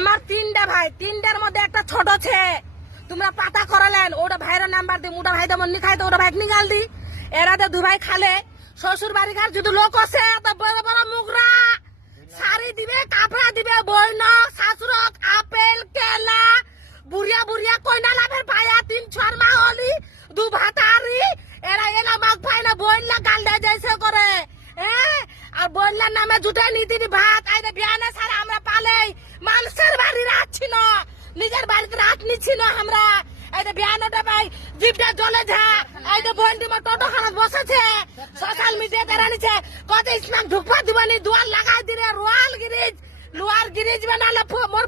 আমার তিনটা ভাই, তিনটার মধ্যে একটা ছোট ছে তোমরা পাতা করালেন। ওটা ভাইয়ের নাম্বার দি, ওটা ভাই তেমন নিখাই তো ওটা ভাই নিকাল দি। এরা তো দুভাই খালে শ্বশুর বাড়ি ঘর যদি লোক আছে তো বড় বড় মুগরা শাড়ি দিবে, কাপড়া দিবে, বইন শাশুড়ক আপেল কেলা বুড়িয়া বুড়িয়া কইনা লাভের পায়া 3-4 মাহ হলি দু ভাতারি এরা এলা মাগ পায় না বইলা গাল দেয় যাইছে করে। হ্যাঁ, আর বইলার নামে জুটে নীতি ভাত আইরে বিয়ানে সারা আমরা পালেই মানুষের বাড়ি রাখছি না, নিজের বাড়িতে রাত নিচ্ছি না আমরা। এই যে বিয়ানোটা ভাই জিপটা জলে যা, এই যে বন্ডি মা টোটো খারাপ বসেছে সোশ্যাল মিডিয়াতে রানিছে কত ইসলাম ঢুকপা দিবানি দুয়ার লাগাই দিলে রোয়াল গিরিজ লোয়ার গিরিজ বানালে মোর